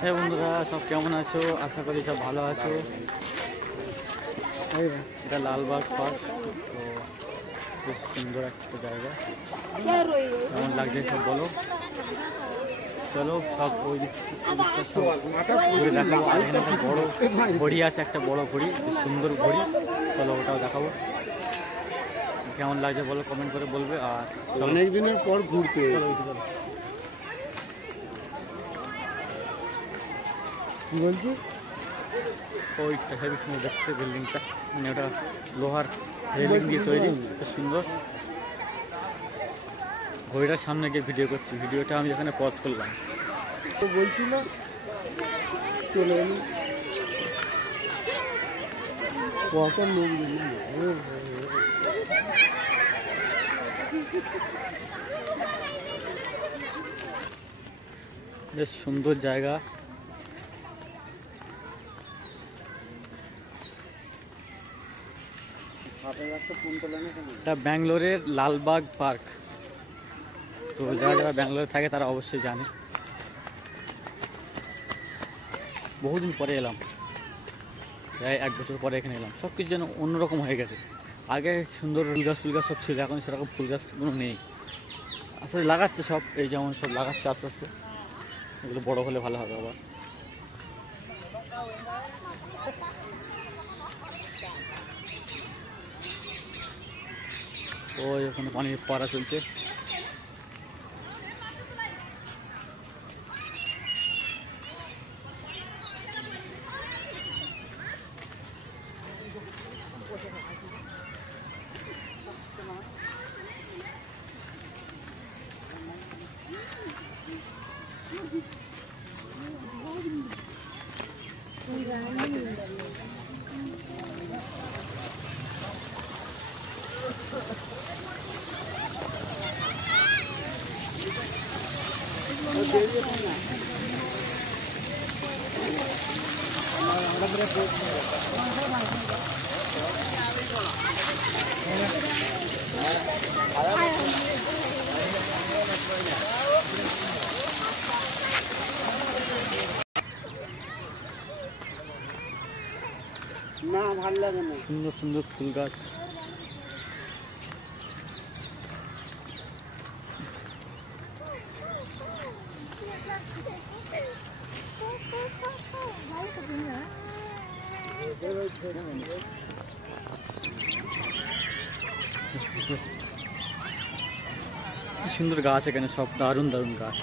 হ্যাঁ বন্ধুরা, সব কেমন আছো? আশা করি সব ভালো আছো। এটা লালবাগ পার্ক, তো বেশ সুন্দর একটা জায়গা। কেমন লাগছে সব বলো। চলো সব ওই ঘুরে দেখাবো। আর এখানে একটা বড় ঘড়ি আছে, একটা বড় ঘড়ি, বেশ সুন্দর ঘড়ি। চলো ওটাও দেখাবো। কেমন লাগছে বলো, কমেন্ট করে বলবে। আর অনেক দিনের পর ঘুরতে কি বলছি, ওইটা হেবি সুন্দর দেখতে বিল্ডিংটা, মানে ওটা লোহার রেলিং দিয়ে তৈরি, খুব সুন্দর। ঘড়িটার সামনে গিয়ে ভিডিও করছি, ভিডিওটা আমি এখানে পজ করলাম। তো বলছি না চলে এলি কত লোক বেশ সুন্দর জায়গা। এটা ব্যাঙ্গালোরের লালবাগ পার্ক। তো যারা যারা ব্যাঙ্গালোরে থাকে তারা অবশ্যই জানে। বহুদিন পরে এলাম, প্রায় 1 বছর পরে এখানে এলাম। সব কিছু যেন অন্যরকম হয়ে গেছে। আগে সুন্দর ফুল গাছ সব ছিল, এখন সেরকম ফুল গাছগুলো নেই। আসলে লাগাচ্ছে সব, এই যেমন সব লাগাচ্ছে আস্তে আস্তে। এগুলো বড় হলে ভালো হবে আবার। ওই ওখানে পানির ফোয়ারা চলছে। না ভালো লাগে না, সুন্দর সুন্দর ফুল গাছ। সুন্দর গাছ এখানে, সব দারুণ দারুণ গাছ।